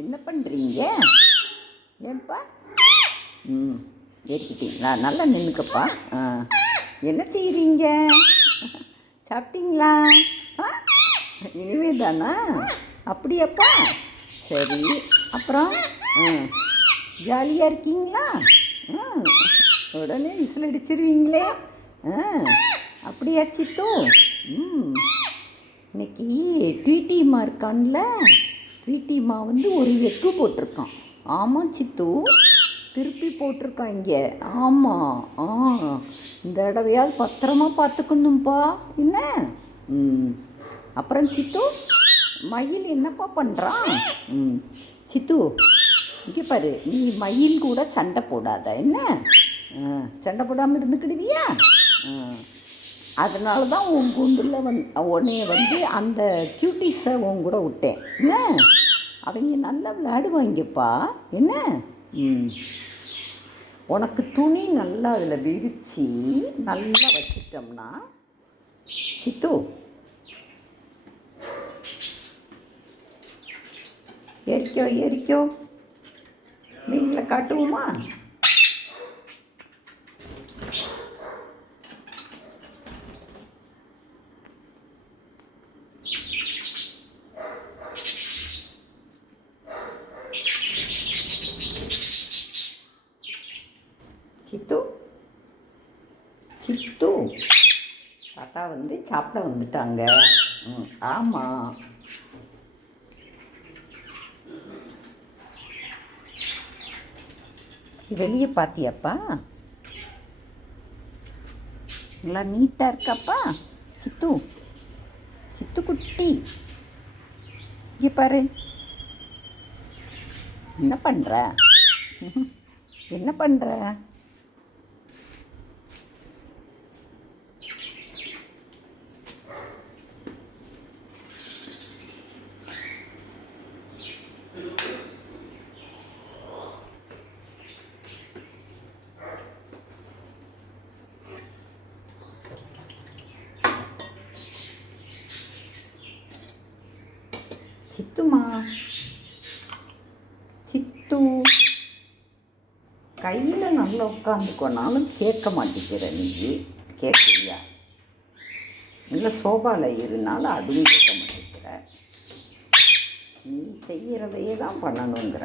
என்ன பண்ணுறீங்க? ஏன்பா? ஏற்றிக்கிட்டீங்களா? நல்லா நின்றுக்கப்பா. என்ன செய்கிறீங்க? சாப்பிட்டீங்களா? இனிமே தானா? அப்படியாப்பா? சரி. அப்புறம் ஜாலியாக இருக்கீங்களா? உடனே விசில் அடிச்சிருவீங்களே. அப்படியா சித்து? இன்னைக்கு ட்வீட்டிமா இருக்கான்ல, ட்வீட்டிமா வந்து ஒரு எக்கு போட்டிருக்கான். ஆமாம் சித்து, திருப்பி போட்டிருக்கான் இங்கே. ஆமாம். இந்த தடவையாவது பத்திரமா பார்த்துக்கணும்ப்பா. என்ன? அப்புறம் சித்து, மயில் என்னப்பா பண்ணுறான்? சித்து இங்கே பாரு, நீ மயில் கூட சண்டை போடாத. என்ன? சண்டை போடாமல் இருந்துக்கிடுவியா? அதனால தான் உன் குண்டில் உன்னைய வந்து அந்த கியூட்டிஸை உன் கூட விட்டேன். என்ன? அவங்க நல்லா விளையாடுவாங்கப்பா. என்ன? உனக்கு துணி நல்லா அதில் விரித்து நல்லா வச்சிட்டோம்னா சித்து, ஏறிக்கோ மீனில் காட்டுவோமா? சித்து தாத்தா வந்து சாப்பிட வந்துட்டாங்க. ஆமாம். வெளியே பார்த்தியாப்பா? நல்லா நீட்டாக இருக்காப்பா. சித்து குட்டி, இங்கே பாரு. என்ன பண்ணுற? சித்து கையில் நல்லா உட்காந்துக்கோனாலும் கேட்க மாட்டேங்கிற. நீ கேட்குறியா? இல்லை சோபாவில் இருந்தாலும் அதுவும் கேட்க மாட்டேங்கிற. நீ செய்கிறதையே தான் பண்ணணுங்கிற.